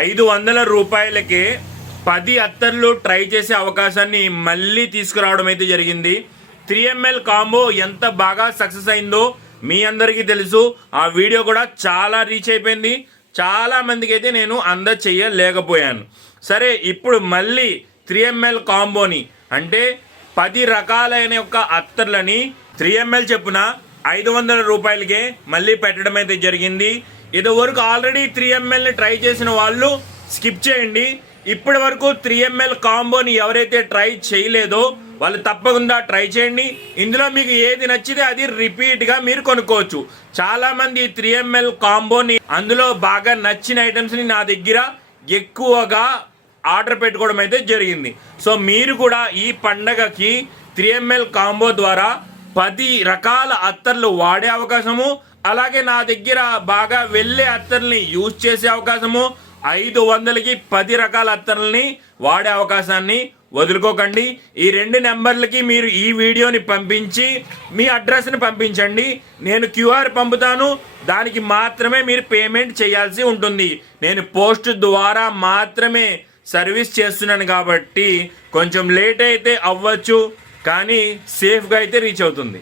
500 రూపాయలకే 10 అత్తర్లు ట్రై చేసే అవకాశాన్ని మళ్ళీ తీసుకురావడం అయితే జరిగింది. 3ml కాంబో ఎంత బాగా సక్సెస్ అయిందో మీ అందరికీ తెలుసు. ఆ వీడియో కూడా చాలా రీచ్ అయిపోయింది. చాలా మందికి అయితే నేను చేయలేకపోయాను. సరే, ఇప్పుడు మళ్ళీ 3ml కాంబోని అంటే 10 రకాలైన యొక్క అత్తర్లని 3ml చెప్పున 500 రూపాయలకే మళ్ళీ పెట్టడం అయితే జరిగింది. ఇదివరకు ఆల్రెడీ 3ml ట్రై చేసిన వాళ్ళు స్కిప్ చేయండి. ఇప్పటి వరకు 3ml కాంబోని ఎవరైతే ట్రై చేయలేదో వాళ్ళు తప్పకుండా ట్రై చేయండి. ఇందులో మీకు ఏది నచ్చితే అది రిపీట్గా మీరు కొనుక్కోవచ్చు. చాలామంది 3ml కాంబోని అందులో బాగా నచ్చిన ఐటమ్స్ని నా దగ్గర ఎక్కువగా ఆర్డర్ పెట్టుకోవడం అయితే జరిగింది. సో మీరు కూడా ఈ పండగకి 3ml కాంబో ద్వారా 10 రకాల అత్తర్లు వాడే అవకాశము, అలాగే నా దగ్గర బాగా వెళ్ళే అత్తర్ని యూజ్ చేసే అవకాశము, 500కి 10 రకాల అత్తర్లని వాడే అవకాశాన్ని వదులుకోకండి. ఈ 2 నెంబర్లకి మీరు ఈ వీడియోని పంపించి మీ అడ్రస్ని పంపించండి. నేను QR పంపుతాను. దానికి మాత్రమే మీరు పేమెంట్ చేయాల్సి ఉంటుంది. నేను పోస్ట్ ద్వారా మాత్రమే సర్వీస్ చేస్తున్నాను కాబట్టి కొంచెం లేట్ అయితే అవ్వచ్చు, కానీ సేఫ్గా అయితే రీచ్ అవుతుంది.